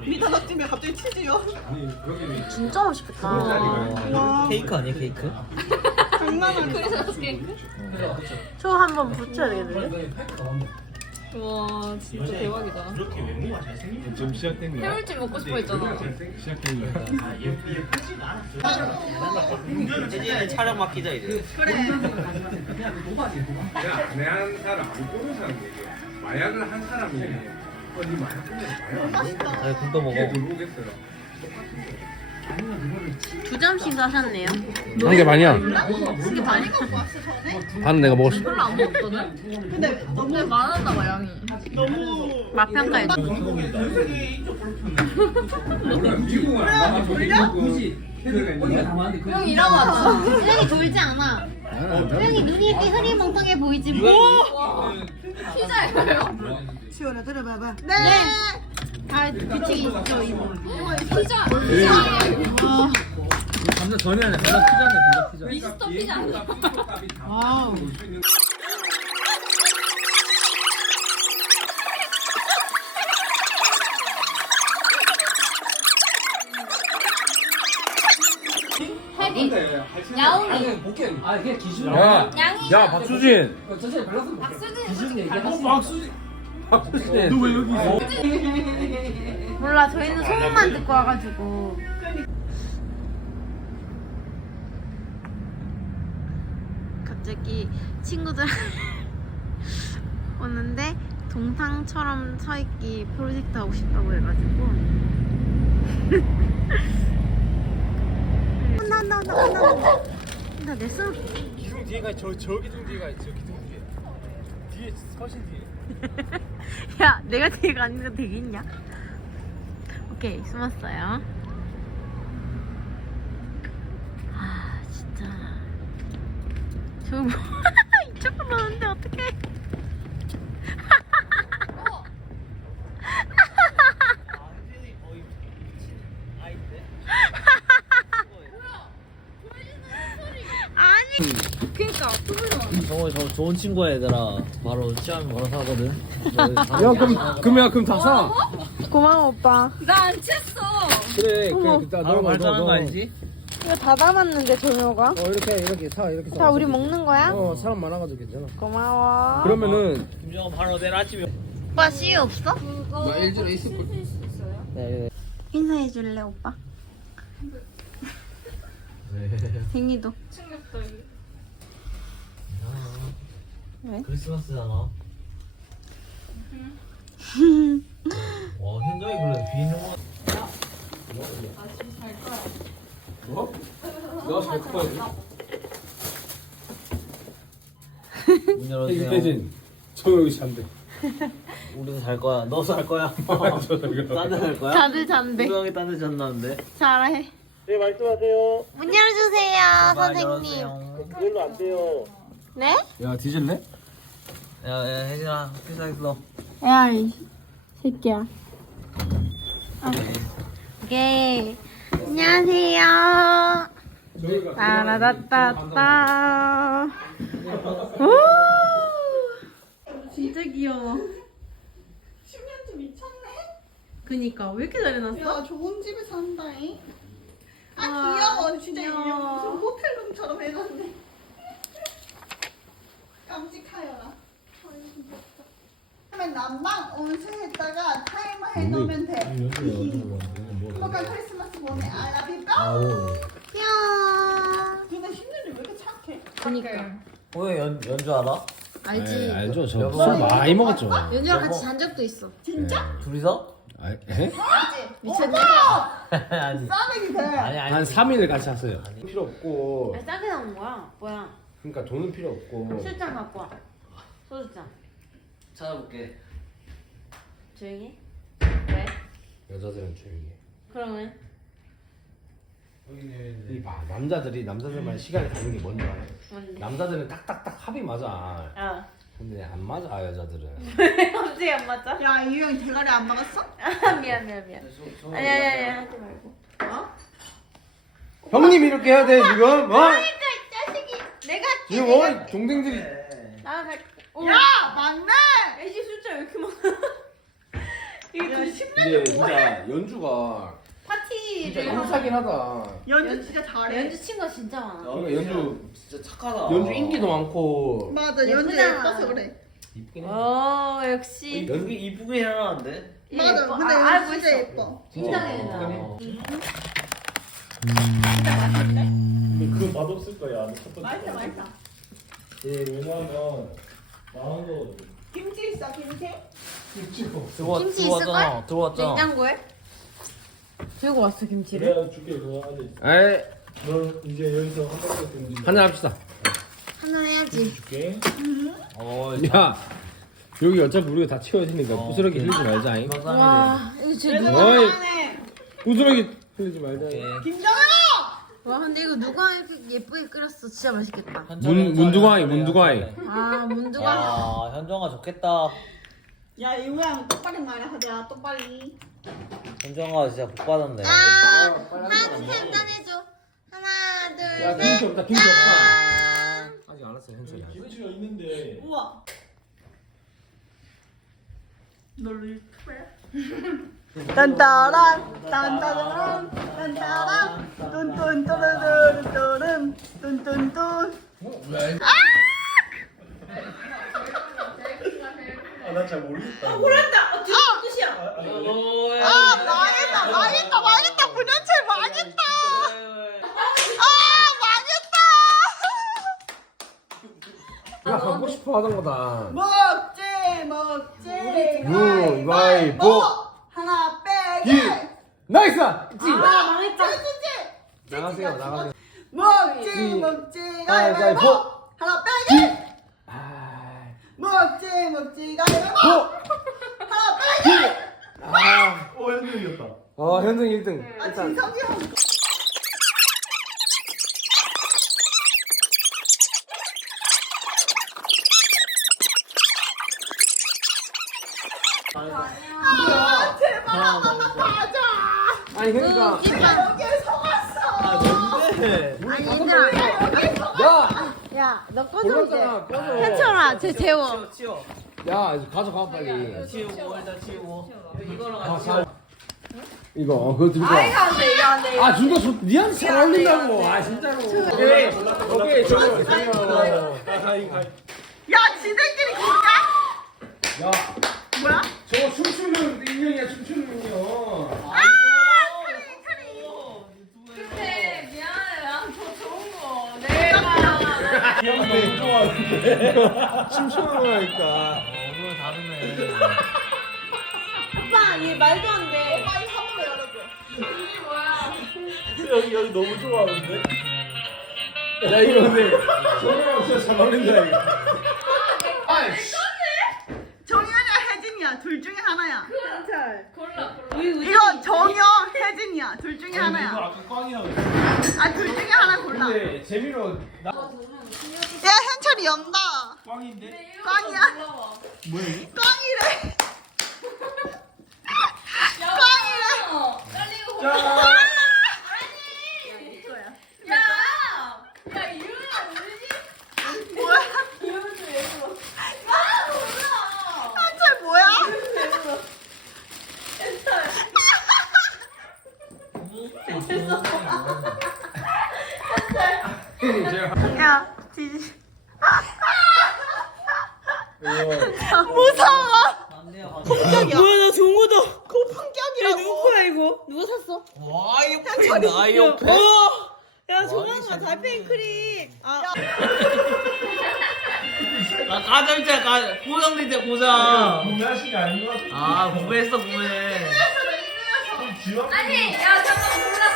미타닥집에 갑자기 치즈요? 진짜 맛있겠다. 와 케이크 아니야 케이크? 장난 아니야 크리스마스 케이크? 저 한번 붙여야 되겠는데? 와 진짜 대박이다. 지금 시작된 거야? 해물찜 먹고 싶어 했잖아. 시작된 거야? 이제 촬영 맡기자 이제 내한 사람 안 꼬는 사람 얘기해 마약을 한 사람이 어니 마약 마약 아니 군도 먹어 모르겠어요 두 점씩 사셨네요. 한 개 반이야. 이게 많이 먹고 왔어 전에? 반 내가 먹었어. 별로 안 먹었거든? 근데 너무 근데 많았나 봐 양이. 너무 맛평가해. 미국은 안 가고 미국은 형 일하고 왔어. 표정이 돌지 않아. 표정이 눈이 이렇게 흐리멍텅해 보이지 뭐. 피자예요? 시원해 들어봐봐 네. 아 규칙이 있죠 이거. 피자. 감자 전이 아니야 감자 피자네 감자 피자 미스터 피자 아니야? 와우 혜리. 야옹이. 야, 양이. 야 박수진. 박수진. 박수진. 박수진. 너 왜 여기 있어? 몰라, 저희는 소문만 듣고 와가지고. 갑자기 친구들 오는데 동상처럼 서 있기 프로젝트 하고 싶다고 해가지고. 온다. 온다 내 손. 기둥 뒤에가 저, 저 기둥 뒤에가 저 기둥 뒤에. 뒤에 뒤에. 야, 내가 되게 아닌데 되겠냐? 오케이, 숨었어요. 아, 진짜. 저 뭐, 이쪽으로 오는데 어떡해. 아니! 정호 저 좋은 친구야 얘들아 바로 취하면 걸어서 하거든 야 그럼 그럼 그럼 다 사. 고마워, 오빠. 나안 챘어. 그래 어머. 그래 나 바로 발전한 거 알지? 이거 다 담았는데, 조묘가? 어 이렇게 이렇게 사 이렇게 사. 자, 우리 먹는 거야? 어 사람 많아가지고 괜찮아. 고마워. 그러면은 김정은 바로 내일 아침에 오빠 씨 없어? 나 있을 걸. 네, 인사해 줄래, 오빠? 생이도. 충격다 이 게. 크리스마스잖아 와 현정이 그래 비 있는 거 뭐? 너잘 커야지. 문 열어주세요 이태진. 저 여기 잔대. 우리도 잘 거야 너도 잘 거야 저 여기. 딴데 살 거야? 다들 잔대. 수영이 딴데 잤나는데 잘해. 네 말씀하세요. 문 열어주세요, 선생님. 그걸로 안 돼요. 네? 야 뒤질래? 야야 혜진아 피자 있어 야, 이 새끼야. 아. 오케이. 안녕하세요. 저희가 따라다따따. 오! 진짜 귀여워. 10년째 미쳤네 그니까 왜 이렇게 잘 해놨어? 야 좋은 집에 산다잉 아 와, 귀여워 진짜 귀여워. 무슨 호텔 룸처럼 해놨네 깜찍하여라 그러면 난방 온수했다가 타이머 해놓으면 돼 행복한 크리스마스 보내 알라비바 귀여워. 근데 10년이 왜 이렇게 착해 그니까. 호영 연, 연주 알아? 알지. 알죠. 저 여보. 술 많이 먹었죠. 연주랑 같이 잔 적도 있어. 진짜? 둘이서? 아, 에? 미쳤네. 아니 싸매기 돼 아니 아니 한 3일을 같이 잤어요. 필요 없고. 아, 싸게 나온 거야. 뭐야? 그러니까 돈은 필요 없고. 술잔 갖고 와. 소주잔. 찾아볼게 조용히. 왜? 여자들은 조용히. 해. 그러면 이봐 남자들이 남자들만 시간이 다른 게 뭔지 알아? 뭔데? 남자들은 딱딱딱 합이 맞아. 아. 근데 안 맞아 여자들은. 갑자기 안 맞아? 야 이형이 대가리 안 먹었어? 아, 미안 미안 미안. 아니 아니 아니 하지 말고. 형님 이렇게 해야 돼 지금? 어? 그러니까 이 자식이 내가 지금 어? 동생들이 나갈. 야 막내 애기 숫자 왜 이렇게 많아? 이게 심 근데 진짜 연주가 파티 진짜 인사긴 하다. 연주 진짜 잘해. 연주 친구 진짜 많아. 그러니까 연주 진짜 착하다. 연주 인기도 많고. 맞아 연주. 예뻐서 그래. 이쁘긴 해. 어 역시 연기 이쁘게 해놨는데. 맞아. 예뻐. 근데 아, 연주 알고 진짜 있어. 예뻐. 긴장해 어, 나. 어. 근데 그거 맛없을 거야. 첫 번째. 맛있다 맛있다. 그 왜냐면 나온 거 김치 있어 김치? 들어왔, 김치 들어왔잖아. 들어왔잖아. 냉장고에 들고 왔어 김치를 내가 줄게 그거 안에 있어. 에이 넌 이제 여기서 한 바퀴 동지 한잔 합시다. 하나 해야지 줄게. 어, 야 여기 어차피 우리가 다 채워야 되니까 어. 부스러기 흘리지 말자잉. 마감이네. 와 이거 진짜 그래도 누가 어이. 만만해. 부스러기 흘리지 말자잉. 오케이. 김정아! 와 근데 이거 누가 이렇게 예쁘게 끓였어 진짜 맛있겠다 문- 문두광이, 문두광이. 아 문두가 야, 현정아 좋겠다. 야 이 모양 똑바리 말하자 똑바리. 현정아 진짜 복 받았네. 아 하나 둘셋 한잔 해줘 하나 야 둘셋 김치 없다 김치 없다. 아직 안 왔어 현철이. 김치가 있는데 우와. 널 유튜브야? 딴따란 딴따란 딴따란 뚠뚠뚜루뚜루뚜름 뚠뚠뚠 아나 잘 모르겠다. 그런다! 뒤에 뜻이야! 아 망했다 망했다 망했다 문현철 망했다 아 망했다 야 갖고 싶어 하던 거다. 먹지 먹지 가위바위보. 기. 나이스. 아 망했다 나가세요 나가세요. 먹지 먹지 가위바위보. 하나 빼기 아. 먹지 먹지 가위바위보 보. 하나 빼기 아. 어 현정이었다. 어 현정 1등. 아 일단 진성이 형 아 한 하자 아니 그러니까 여기에 속았어 네. 아니 얘들아 야 야너 꺼져 이제 꺼져. 현철아 쟤 재워 치워, 치워. 야 이제 가져가 빨리. 치우고 일단 치우고. 이거랑 아, 같이. 치워. 이거 어, 그거 들고 와. 안돼 이거 안돼 아 준거 저 니한테 잘 어울린다고. 아 진짜로. 오케이 오케이 저거. 야 지들끼리 야 춤추는 인형이야 춤추는 인형. 아 크림 크림 근데 미안해 난더 좋은 거 내가 형 너무 좋아하는데. 춤추는 거니까. 오늘 다르네. 오빠 얘 말도 안돼 빨리 한번 열어줘 이게 뭐야 여기 여기 너무 좋아하는데. 야 이거 근데 저거랑 진짜 잘 어울린다 이거. 아이씨. 정현이야. 혜진이야 둘 중에 하나야. 골라 골라. 이거 정현 혜진이야. 둘 중에 하나야. 아까 꽝이라고 했어. 아 둘 중에 하나 골라. 야 근데 재미로 나 현철이 연다. 꽝인데? 꽝이야? 뭐야 이게? 꽝이래 야 꽝이래 빨리 이거 야. 골라 아니 이거야 야! 야 이유야 우리 뭐야 이유도 왜 그러 아 몰라 현철 뭐야 야 지지 무서워 안 돼요. 뭐야 나 좋은 거다 고품격이라고 누가 샀어? 와, 이거 나 옆에. 야 조만간 달팽이 크림 아나 가자 이제 가. 고장 이제 고장. 구매하신 게 아닌 것 같아. 아, 구매했어 구매. 지원. 아니 야 잠깐 몰랐어